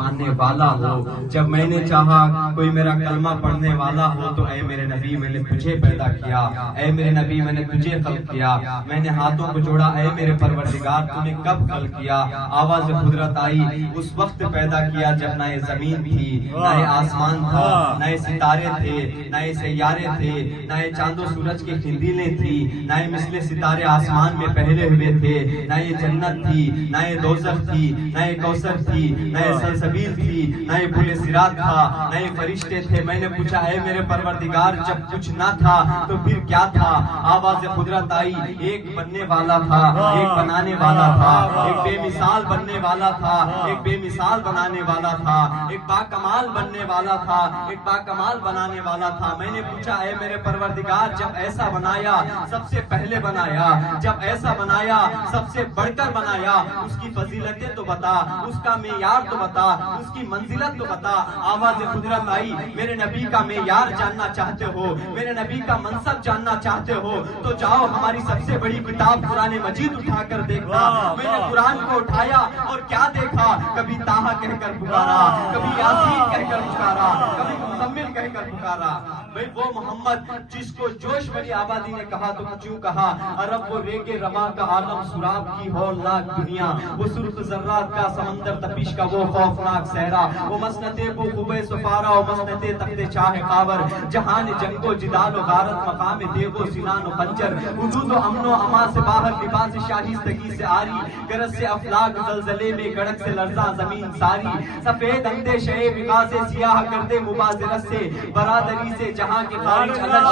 ماننے والا ہو. جب میں نے چاہا کوئی میرا کلمہ پڑھنے والا ہو تو اے میرے نبی میں نے تجھے پیدا کیا, اے میرے نبی میں نے تجھے خلق کیا. میں نے ہاتھوں کو جوڑا, اے میرے پروردگار تو نے کب خلق کیا. آواز قدرت آئی, اس وقت پیدا کیا جب نہ یہ زمین تھی, نہ یہ آسمان تھا, نہ یہ ستارے تھے, نہ یہ سیارے تھے, نہ یہ چاند و سورج کی کھندیلیں تھی, نہ یہ مثل ستارے آسمان میں پہلے ہوئے تھے, نہ یہ جنت تھی, نہ یہ دوزخ تھی, نہ یہ کوثر تھی, نہ یہ سلسبیل تھی, نہ یہ پل صراط تھا, نہ یہ فرشتے تھے. میں نے پوچھا اے میرے پروردگار جب کچھ نہ تھا تو پھر کیا تھا. آواز قدرت آئی, ایک بننے والا تھا, ایک بنانے والا تھا, ایک بے مثال بننے والا تھا, ایک بے مثال بنانے والا تھا, ایک باکمال بننے والا تھا, ایک باکمال بنانے والا تھا. میں نے پوچھا اے میرے پروردگار جب ایسا بنایا سب سے پہلے بنایا, جب ایسا بنایا سب سے بڑھ کر بنایا, اس کی فضیلتیں تو بتا, اس کا معیار تو بتا, اس کی منزلت تو بتا. آواز قدرت آئی, میرے نبی کا معیار جاننا چاہتے ہو, میرے نبی کا منصب جاننا چاہتے ہو تو جاؤ ہماری سب سے بڑی کتاب قرآن مجید اٹھا کر دیکھنا. میں نے قرآن کو اٹھایا اور کیا دیکھا, کبھی طٰہٰ کہہ کر پکارا, کبھی یاسین کہہ کر پکارا, کبھی مزمل کہہ کر پکارا. بھئی وہ محمد جس کو جوش بھری آبادی نے کہا تو کیوں کہا, عرب وہ ریگ رواں کا عالم سراب کی ہولناک دنیا, وہ سرخ ذرات کا سمندر تپش کا وہ خوفناک صحرا, وہ مسنت بو خوبے سفارا, وہ مسنت تخت چاہ خاور, جہان جنگ و جدال و غارت مقام دیو و سنان و خنجر, وجود و امن و اما سے باہر لباس شاہستگی سے آری, گرج سے افلاک زلزلے میں گڑک سے لرزاں زمین ساری, سفید اندے شے وقا سے سیاہ کردے مبازرت سے, برادری سے جہاں کے خارج الگ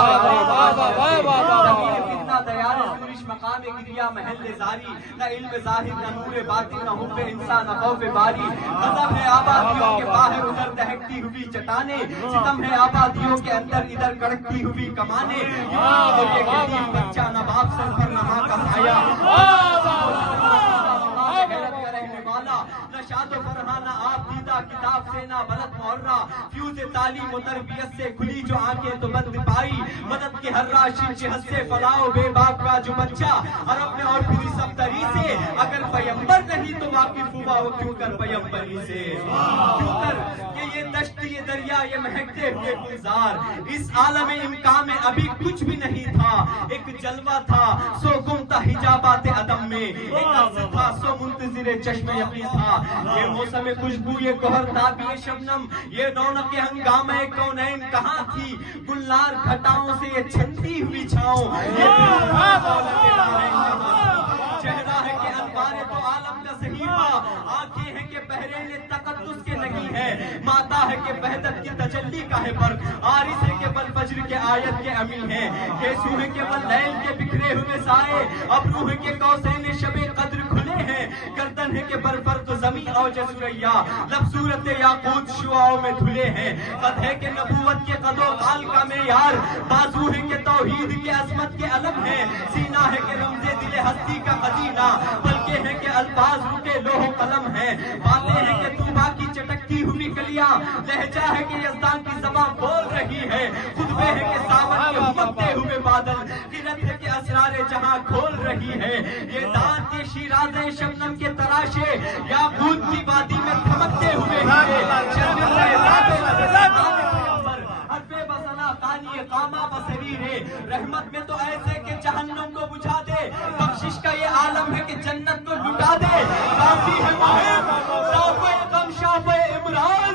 کتنا دیار سورش مقام گریا محل زاری, نہ علم ظاہر نہ نور باطن نہ حب انسان نہ خوف باری. غضب ہے آبادیوں کے باہر ادھر دہکتی ہوئی چٹانیں, ستم ہے آبادیوں کے اندر ادھر کڑکتی ہوئی کمانے, اور یہ یتیم بچہ نہ باپ سر پر نہ ماں کا سایہ, نہ شاد و فرحاں نہ آپ دیدہ کتاب سے نہ بلد محرہ, فیوز تعلیم و تربیت سے کھلی جو آنکھیں تو بند پائی, مدد کے ہر راشی جہت سے فلاح و بے باپ کا جو بچہ, عرب میں اور پھر سفتری سے, اگر پیمبر نہیں تو واقف ہوا وہ کیوں کر پیمبری سے, کیوں کر کہ یہ دشت یہ دریا یہ مہکتے ہوئے گلزار, اس عالم امکان میں ابھی کچھ بھی نہیں تھا, ایک جلوہ تھا سو گم تھا حجابات عدم میں, ایک عرض تھا سو منتظر چشم یقین تھا, یہ موسم خوشبو یہ گوہر تابی شبنم, یہ رونق ہنگامہ کونین کہاں تھی, گلنار گھٹاؤں سے یہ چھنتی ہوئی چھاؤں, چہرہ ہے کہ انوار تو عالم کا صحیفہ, آنکھیں ہیں کہ بحرین تقدس کے نہیں ہے, ماتا ہے کہ وحدت کی تجلی کا ہے پر, عارض ہے کہ بل فجر کے آیت کے امین ہے, گیسو ہے کہ بل لیل کے بکھرے ہوئے سائے, ابرو ہے کہ قوسین شب قدر کھلے ہیں, گردن ہے کہ برفر تو زمین اور جسوریا, لب صورت یاقوت شعاؤں میں دھلے ہیں, قد ہے کہ نبوت کے قد و قال کا معیار, بازو ہے کہ توحید کے عظمت کے علم ہے, سینہ ہے کہ رمز دل ہستی کا قدینہ, بلکہ ہے کہ الفاظ رکے لوح و قلم ہے, باتیں ہیں کہ طوبا کی چٹکتی ہوئی کلیاں, لہجہ ہے کہ یزدان کی زبان بول رہی ہے, خطبے ہے کہ ساون کے ہمکتے ہوئے بادل, قلت ہے کہ اسرار جہاں کھول رہی ہے, یہ دانت کے شیراز شبنم کے تراشے, یاقوت کی وادی میں تھمکتے ہوئے رحمت میں تو ایسے کہ جہنم کو بجھا دے, بخشش کا یہ عالم ہے کہ جنت کو لٹا دے, کافی ہے مہم شاف غم شاف عمران.